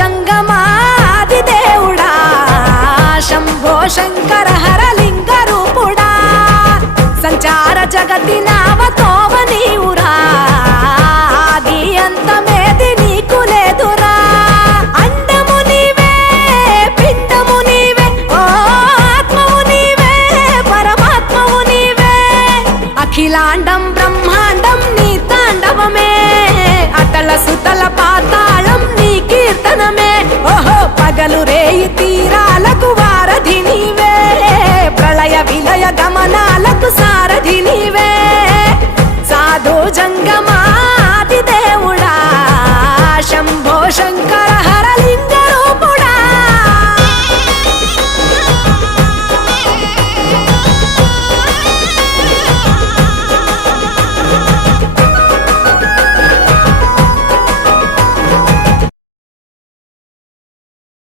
జంగమాది దేవుడా శంభో శంకర హరలింగ రూపుడా సంచార జగతి నావతోవ నీవురా ఆది అంతమేది నీకు లేదురా అండము నీవే పిండము నీవే ఓ ఆత్మవు నీవే పరమాత్మవు నీవే అఖిలాండం బ్రహ్మాండం నీ తాండవమే అతల సుతల పాతాళం నీ కీర్తనమే ఓహో పగలు రేయి తీరాలకు వారధి నీవే ప్రళయ విలయ గమనాలకు సారథి నీవే సాధు జంగమాది దేవుడా శంభో శంకర